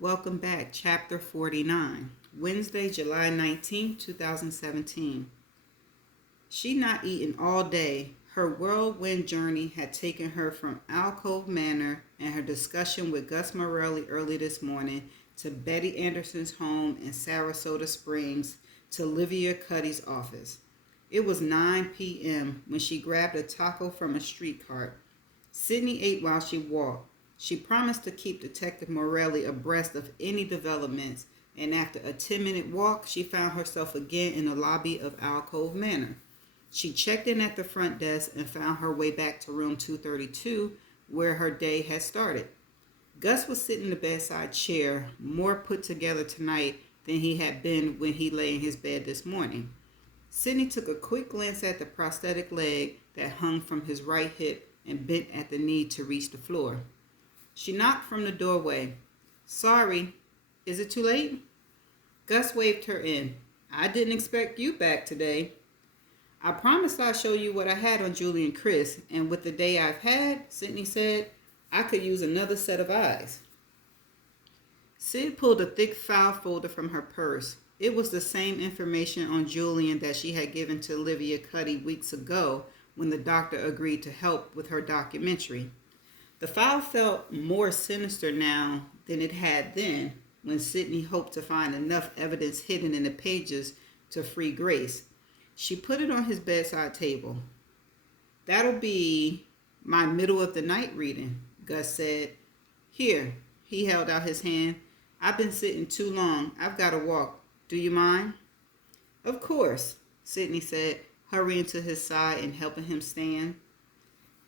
Welcome back, Chapter 49, Wednesday, July 19th, 2017. She'd not eaten all day. Her whirlwind journey had taken her from Alcove Manor and her discussion with Gus Morelli early this morning to Betty Anderson's home in Sarasota Springs to Livia Cuddy's office. It was 9 p.m. when she grabbed a taco from a street cart. Sydney ate while she walked. She promised to keep Detective Morelli abreast of any developments, and after a 10-minute walk, she found herself again in the lobby of Alcove Manor. She checked in at the front desk and found her way back to room 232, where her day had started. Gus was sitting in the bedside chair, more put together tonight than he had been when he lay in his bed this morning. Sydney took a quick glance at the prosthetic leg that hung from his right hip and bent at the knee to reach the floor. She knocked from the doorway. "Sorry, is it too late?" Gus waved her in. "I didn't expect you back today." "I promised I'd show you what I had on Julie and Chris, and with the day I've had," Sydney said, "I could use another set of eyes." Sid pulled a thick file folder from her purse. It was the same information on Julian that she had given to Olivia Cuddy weeks ago when the doctor agreed to help with her documentary. The file felt more sinister now than it had then, when Sydney hoped to find enough evidence hidden in the pages to free Grace. She put it on his bedside table. "That'll be my middle of the night reading," Gus said. "Here." He held out his hand. "I've been sitting too long. I've got to walk. Do you mind?" "Of course," Sydney said, hurrying to his side and helping him stand.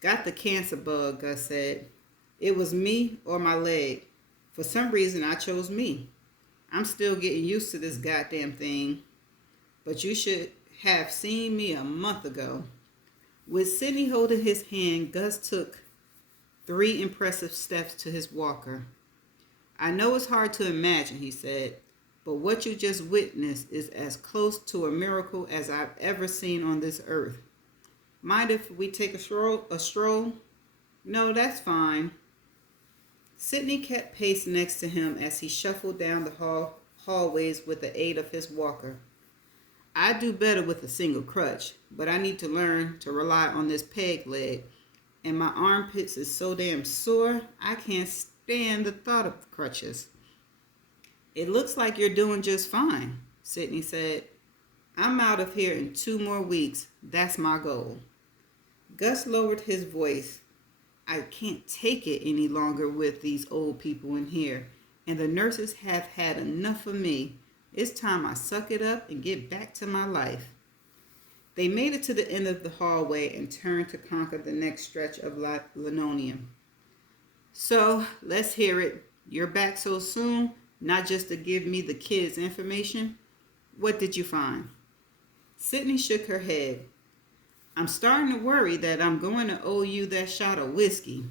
"Got the cancer bug," Gus said. "It was me or my leg. For some reason, I chose me. I'm still getting used to this goddamn thing. But you should have seen me a month ago." With Sydney holding his hand, Gus took 3 impressive steps to his walker. "I know it's hard to imagine," he said, "but what you just witnessed is as close to a miracle as I've ever seen on this earth. Mind if we take a stroll?" "No, that's fine." Sydney kept pace next to him as he shuffled down the hallways with the aid of his walker. "I do better with a single crutch, but I need to learn to rely on this peg leg, and my armpits is so damn sore I can't stand the thought of crutches." "It looks like you're doing just fine," Sydney said. "I'm out of here in 2 more weeks. That's my goal." Gus lowered his voice. "I can't take it any longer with these old people in here, and the nurses have had enough of me. It's time I suck it up and get back to my life." They made it to the end of the hallway and turned to conquer the next stretch of linoleum. "So, let's hear it. You're back so soon, not just to give me the kids' information. What did you find?" Sydney shook her head. "I'm starting to worry that I'm going to owe you that shot of whiskey."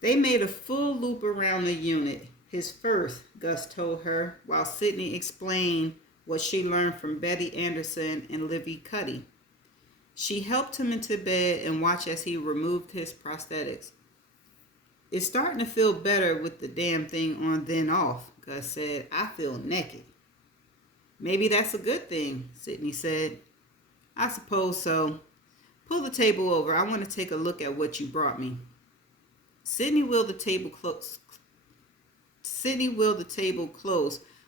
They made a full loop around the unit. His first, Gus told her, while Sydney explained what she learned from Betty Anderson and Livy Cuddy. She helped him into bed and watched as he removed his prosthetics. "It's starting to feel better with the damn thing on then off," Gus said. "I feel naked." "Maybe that's a good thing," Sydney said. "I suppose so. Pull the table over. I want to take a look at what you brought me." Sydney wheeled the table close.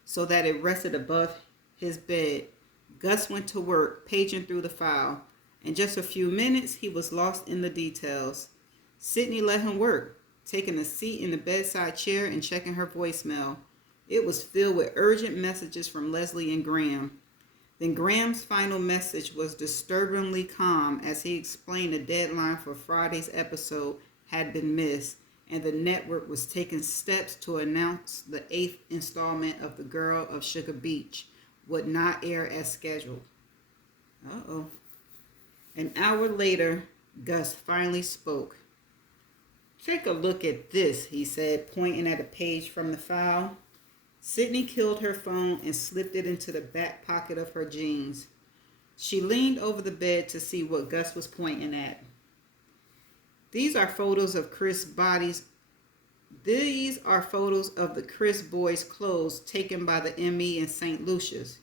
So that it rested above his bed. Gus went to work, paging through the file. In just a few minutes, he was lost in the details. Sydney let him work, taking a seat in the bedside chair and checking her voicemail. It was filled with urgent messages from Leslie and Graham. Then Graham's final message was disturbingly calm as he explained the deadline for Friday's episode had been missed, and the network was taking steps to announce the 8th installment of The Girl of Sugar Beach would not air as scheduled. An hour later, Gus finally spoke. "Take a look at this," he said, pointing at a page from the file. Sydney killed her phone and slipped it into the back pocket of her jeans. She leaned over the bed to see what Gus was pointing at. "These are photos of Chris' bodies These are photos of the Chris boys' clothes taken by the ME in St. Lucia's.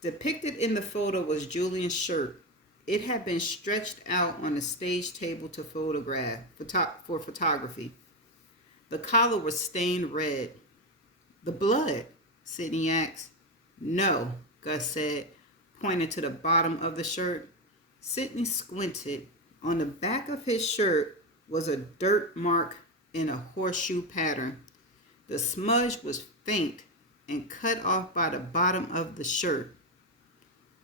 Depicted in the photo was Julian's shirt. It had been stretched out on the stage table to for photography. The collar was stained red. The blood? Sydney asked. No, Gus said, pointing to the bottom of the shirt. Sydney squinted. On the back of his shirt was a dirt mark in a horseshoe pattern. The smudge was faint and cut off by the bottom of the shirt.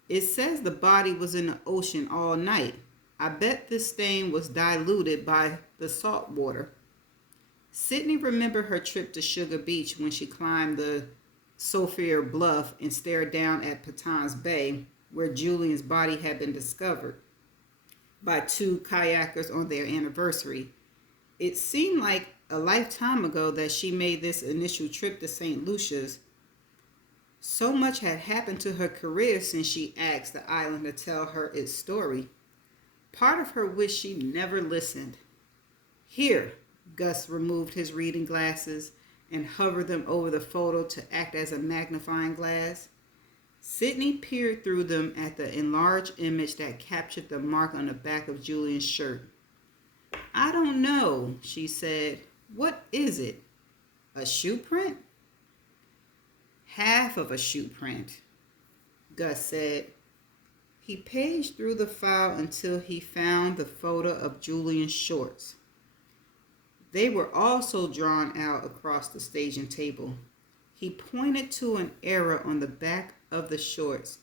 It says the body was in the ocean all night. I bet this stain was diluted by the salt water. Sydney remembered her trip to Sugar Beach when she climbed the Sophia Bluff and stared down at Patan's Bay, where Julian's body had been discovered by two kayakers on their anniversary. It seemed like a lifetime ago that she made this initial trip to St. Lucia's. So much had happened to her career since she asked the island to tell her its story. Part of her wished she never listened. Here, Gus removed his reading glasses and hovered them over the photo to act as a magnifying glass. Sydney peered through them at the enlarged image that captured the mark on the back of Julian's shirt. I don't know, she said. What is it? A shoe print? Half of a shoe print, Gus said. He paged through the file until he found the photo of Julian's shorts. They were also drawn out across the staging table. He pointed to an error on the back of the shorts.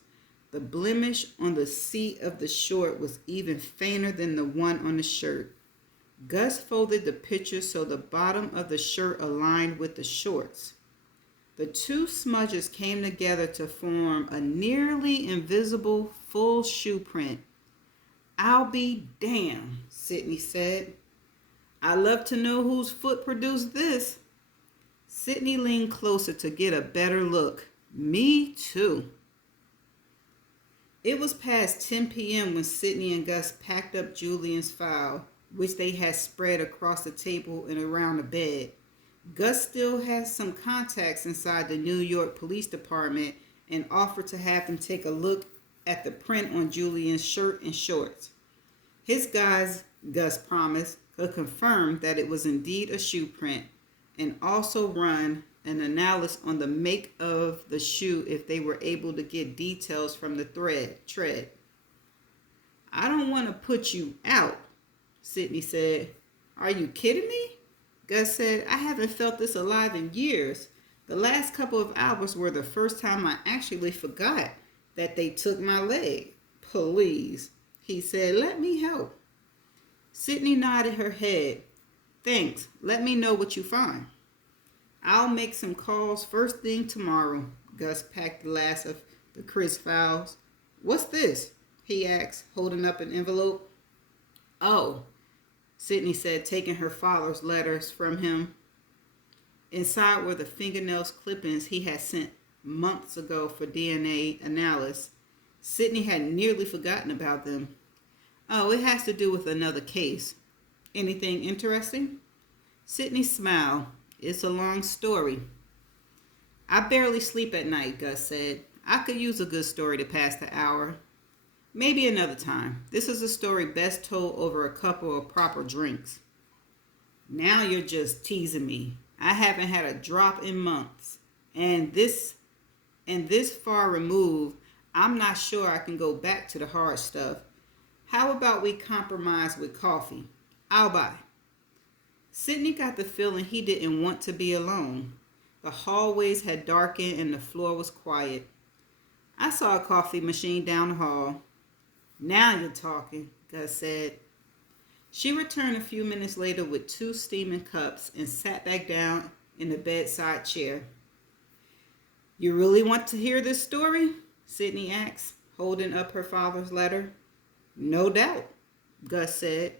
The blemish on the seat of the short was even fainter than the one on the shirt. Gus folded the picture so the bottom of the shirt aligned with the shorts. The two smudges came together to form a nearly invisible full shoe print. I'll be damned, Sydney said. I'd love to know whose foot produced this. Sydney leaned closer to get a better look. Me too. It was past 10 p.m. when Sydney and Gus packed up Julian's file, which they had spread across the table and around the bed. Gus still had some contacts inside the New York Police Department and offered to have them take a look at the print on Julian's shirt and shorts. His guys, Gus promised, could confirm that it was indeed a shoe print and also run an analysis on the make of the shoe if they were able to get details from the tread. I don't want to put you out, Sydney said. Are you kidding me? Gus said, I haven't felt this alive in years. The last couple of hours were the first time I actually forgot that they took my leg. Please, he said, let me help. Sydney nodded her head. Thanks. Let me know what you find. I'll make some calls first thing tomorrow. Gus packed the last of the Chris files. What's this? He asked, holding up an envelope. Oh, Sydney said, taking her father's letters from him. Inside were the fingernails clippings he had sent months ago for DNA analysis. Sydney had nearly forgotten about them. Oh, it has to do with another case. Anything interesting? Sydney smiled. It's a long story. I barely sleep at night, Gus said. I could use a good story to pass the hour. Maybe another time. This is a story best told over a couple of proper drinks. Now you're just teasing me. I haven't had a drop in months. And this far removed, I'm not sure I can go back to the hard stuff. How about we compromise with coffee? I'll buy. Sydney got the feeling he didn't want to be alone. The hallways had darkened and the floor was quiet. I saw a coffee machine down the hall. Now you're talking, Gus said. She returned a few minutes later with 2 steaming cups and sat back down in the bedside chair. You really want to hear this story? Sydney asked, holding up her father's letter. No doubt, Gus said.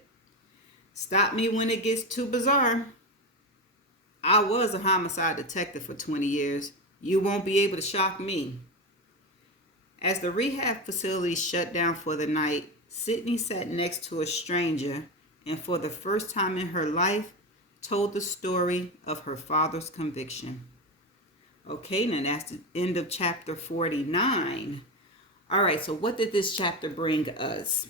Stop me when it gets too bizarre. I was a homicide detective for 20 years. You won't be able to shock me. As the rehab facility shut down for the night, Sydney sat next to a stranger, and for the first time in her life, told the story of her father's conviction. Okay, now that's the end of chapter 49. All right, so what did this chapter bring us?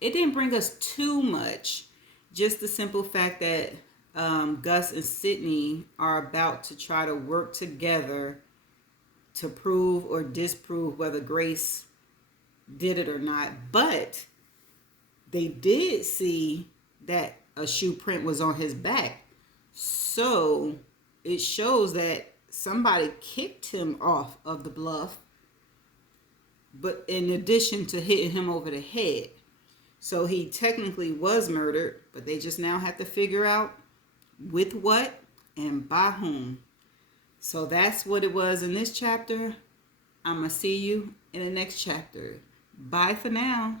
It didn't bring us too much. Just the simple fact that Gus and Sydney are about to try to work together to prove or disprove whether Grace did it or not. But they did see that a shoe print was on his back. So it shows that somebody kicked him off of the bluff, but in addition to hitting him over the head. So he technically was murdered, but they just now have to figure out with what and by whom. So that's what it was in this chapter. I'm going to see you in the next chapter. Bye for now.